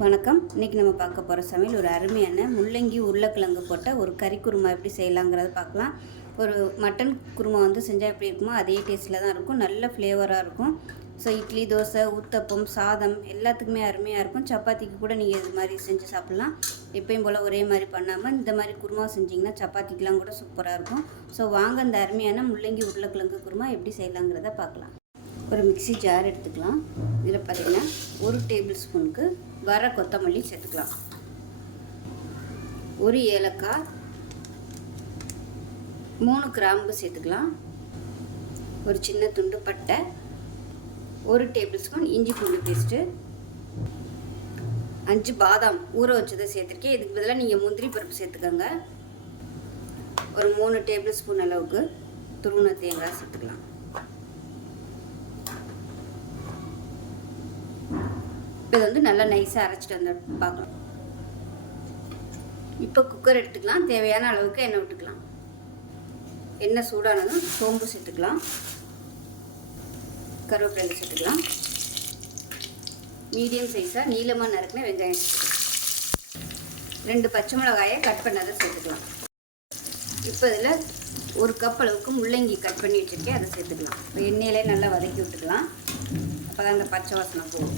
வணக்கம். இன்றைக்கி நம்ம பார்க்க போகிற சமையல் ஒரு அருமையான முள்ளங்கி உருளைக்கிழங்கு போட்ட ஒரு கறி குருமா எப்படி செய்யலாங்கிறத பார்க்கலாம். ஒரு மட்டன் குருமா வந்து செஞ்சால் எப்படி இருக்குமோ அதே டேஸ்ட்டில் தான் இருக்கும். நல்ல ஃப்ளேவராக இருக்கும். ஸோ இட்லி தோசை ஊத்தப்பம் சாதம் எல்லாத்துக்குமே அருமையாக இருக்கும். சப்பாத்திக்கு கூட நீங்கள் இது மாதிரி செஞ்சு சாப்பிட்லாம். எப்பயும் போல் ஒரே மாதிரி பண்ணாமல் இந்த மாதிரி குருமா செஞ்சிங்கன்னா சப்பாத்திக்கெலாம் கூட சூப்பராக இருக்கும். ஸோ வாங்க இந்த அருமையான முள்ளங்கி உருளைக்கிழங்கு குருமா எப்படி செய்யலாங்கிறத பார்க்கலாம். ஒரு மிக்ஸி ஜார் எடுத்துக்கலாம். இதில் பார்த்தீங்கன்னா ஒரு டேபிள் ஸ்பூனுக்கு வர கொத்தமல்லி சேர்த்துக்கலாம். ஒரு ஏலக்காய் மூணு கிராம்பு சேர்த்துக்கலாம். ஒரு சின்ன துண்டு பட்டை ஒரு டேபிள் ஸ்பூன் இஞ்சி பூண்டு பேஸ்ட்டு அஞ்சு பாதாம் ஊற வச்சதை சேர்த்துருக்கேன். இதுக்கு பதிலாக நீங்கள் முந்திரி பருப்பு சேர்த்துக்கோங்க. ஒரு மூணு டேபிள் ஸ்பூன் அளவுக்கு துருவன தேங்காய் சேர்த்துக்கலாம். இப்போ இது வந்து நல்லா நைஸாக அரைச்சிட்டு வந்து பார்க்கலாம் இப்போ குக்கர் எடுத்துக்கலாம். தேவையான அளவுக்கு எண்ணெய் விட்டுக்கலாம். எண்ணெய் சூடானதும் சோம்பு சேர்த்துக்கலாம். கருவேப்பிலை சேர்த்துக்கலாம். மீடியம் சைஸாக நீளமாக நறுக்கின வெங்காயம் சேர்த்துக்கலாம். ரெண்டு பச்சை மிளகாயை கட் பண்ணதை சேர்த்துக்கலாம். இப்போ இதில் ஒரு கப் அளவுக்கு முள்ளங்கி கட் பண்ணி வச்சுருக்கேன் அதை சேர்த்துக்கலாம். இப்போ எண்ணெயிலே நல்லா வதக்கி விட்டுக்கலாம். அப்போ தான் அந்த பச்சை வாசனை போகும்.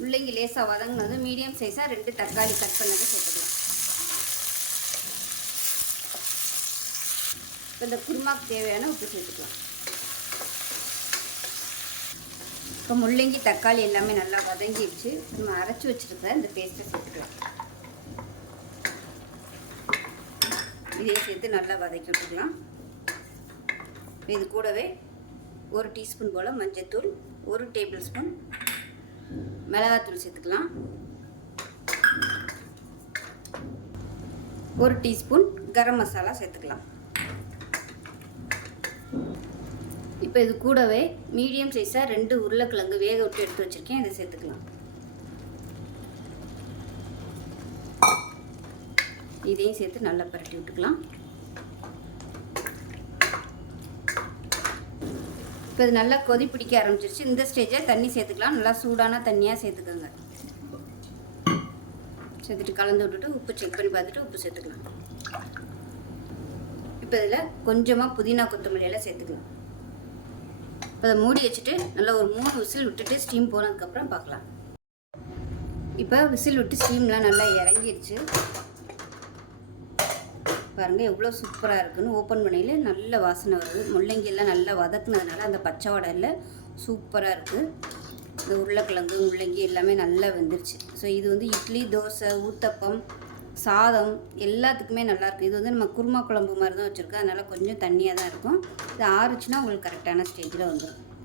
முள்ளங்கி லேசாக வதங்கினது மீடியம் சைஸாக ரெண்டு தக்காளி கட் பண்ணதை சேர்த்துக்கலாம். இப்போ இந்த குருமாக்கு தேவையான உப்பு சேர்த்துக்கலாம். இப்போ முள்ளங்கி தக்காளி எல்லாமே நல்லா வதங்கிடுச்சு. நம்ம அரைச்சி வச்சுருக்க இந்த பேஸ்ட்டை சேர்த்துக்கலாம். இதையும் சேர்த்து நல்லா வதக்கி விட்டுக்கலாம் இது கூடவே ஒரு டீஸ்பூன் போல் மஞ்சத்தூள் ஒரு டேபிள் ஸ்பூன் மிளகாத்தூள் சேர்த்துக்கலாம். ஒரு டீஸ்பூன் கரம் மசாலா சேர்த்துக்கலாம். இப்போ இது கூடவே மீடியம் சைஸாக ரெண்டு உருளைக்கிழங்கு வேக விட்டு எடுத்து வச்சுருக்கேன் இதை சேர்த்துக்கலாம். இதையும் சேர்த்து நல்லா பரட்டி விட்டுக்கலாம். இப்போ இது நல்லா கொதி பிடிக்க ஆரம்பிச்சிருச்சு. இந்த ஸ்டேஜில் தண்ணி சேர்த்துக்கலாம். நல்லா சூடான தண்ணியாக சேர்த்துக்கோங்க. சேர்த்துட்டு கலந்து விட்டுட்டு உப்பு செக் பண்ணி பார்த்துட்டு உப்பு சேர்த்துக்கலாம். இப்போ இதில் கொஞ்சமாக புதினா கொத்தமல்லியெல்லாம் சேர்த்துக்கலாம். இப்போ அதை மூடி வச்சுட்டு நல்லா ஒரு மூணு விசில் விட்டுட்டு ஸ்டீம் போனதுக்கப்புறம் பார்க்கலாம். இப்போ விசில் விட்டு ஸ்டீம்லாம் நல்லா இறங்கிடுச்சு பாருங்கள் எவ்வளோ சூப்பராக இருக்குன்னு ஓப்பன் பண்ணியில் நல்ல வாசனை வருது. முள்ளங்கியெல்லாம் நல்லா வதக்குனதுனால அந்த பச்சை வடையில் சூப்பராக இருக்குது இந்த உருளைக்கிழங்கு முள்ளங்கி எல்லாமே நல்லா வெந்துருச்சு. ஸோ இது வந்து இட்லி தோசை ஊத்தப்பம் சாதம் எல்லாத்துக்குமே நல்லாயிருக்கு இது வந்து நம்ம குருமா குழம்பு மாதிரி தான் வச்சுருக்கோம். அதனால் கொஞ்சம் தண்ணியாக தான் இருக்கும். இது ஆறுச்சுன்னா உங்களுக்கு கரெக்டான ஸ்டேஜில் வந்துடும்